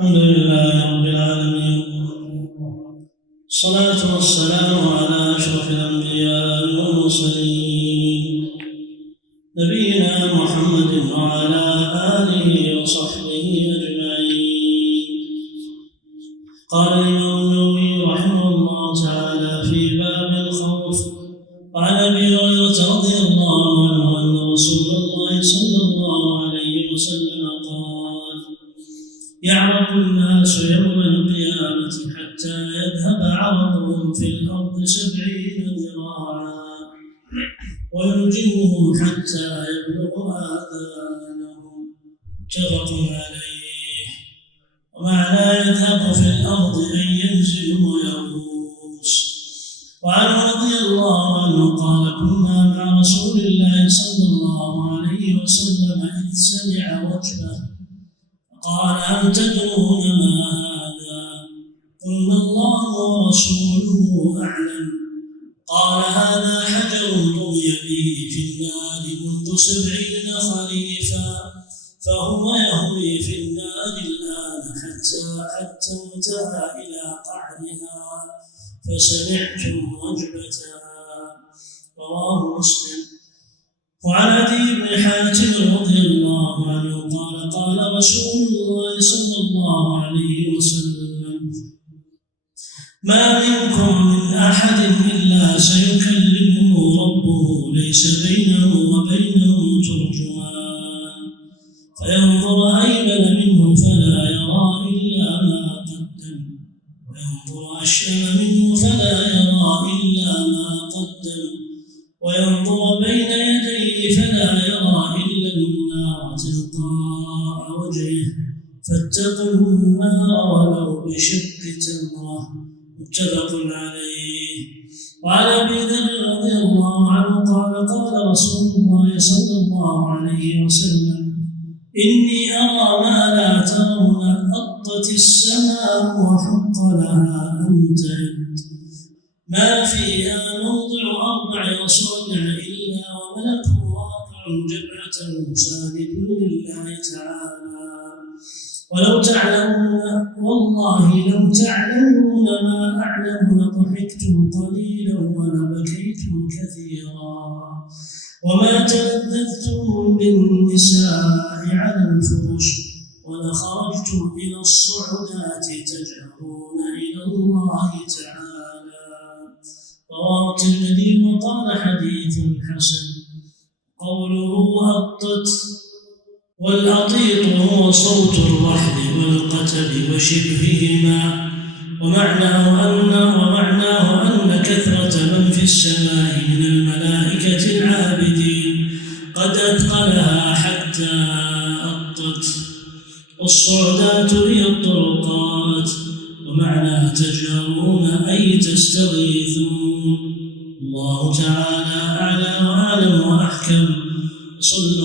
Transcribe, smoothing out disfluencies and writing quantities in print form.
الحمد لله رب العالمين، الصلاة والسلام على أشرف الأنبياء والمرسلين نبينا محمد وعلى آله وصحبه أجمعين. قال الإمام النووي رحمه الله تعالى في باب الخوف: وعن أبي هريرة رضي الله عنه أن رسول الله صلى الله عليه وسلم قال: يعرق الناس يوم القيامة حتى يذهب عرقهم في الأرض 70 ذراعا ويلجمهم حتى يبلغ آذانهم. متفق عليه. ومعنى يذهب في الأرض أن ينزل ويغوص. وعنه رضي الله عنه قال: كنا مع رسول الله صلى الله عليه وسلم إذ سمع وجبه قال: هل تدرون ما هذا؟ قلنا: الله ورسوله أعلم. قال: هذا حجر رمي به في النار منذ 70 خريفا، فهو يهوي في النار الآن حتى انتهى إلى قعرها فسمعتم وجبتها. رواه مسلم. وعن عدي بن حاتم رضي الله عنه قال: قال رسول الله صلى الله عليه وسلم: ما منكم من أحد إلا سيكلمه ربه ليس بينه وبينه ترجمان، فينظر أيمن منه فلا يرى إلا ما قدم، وينظر أشأم منه فلا يرى إلا ما قدم، وينظر بين يديه فلا يرى إلا النار تلقاء وجهه، فاتقوا النار ولو بشق تمرة. متفق عليه. وعن أبي ذر رضي الله عنه قال: قال رسول الله صلى الله عليه وسلم: إني أرى ما لا ترون، أطت السماء وحق لها أن تهد، ما فيها موضع 4 أصابع إلا وملك واضع جبهته ساجد لله تعالى. ولو تعلمون، والله لو تعلمون ما أعلم لضحكتم قليلا ولبكيتم كثيرا، وما تلذذتم بالنساء على الفرش، ولخرجتم إلى الصعودات تجأرون إلى الله تعالى. رواه الترمذي وقال: حديث حسن. قوله أطت، والأطيط هو صوت الرحل والقتل وشبههما، ومعناه أن كثرة من في السماء من الملائكة العابدين قد أثقلها حتى أطت. والصعودات هي الطرقات. ومعنى تجارون أي تستغيثون. الله تعالى أعلى وأعلم وأحكم. صلى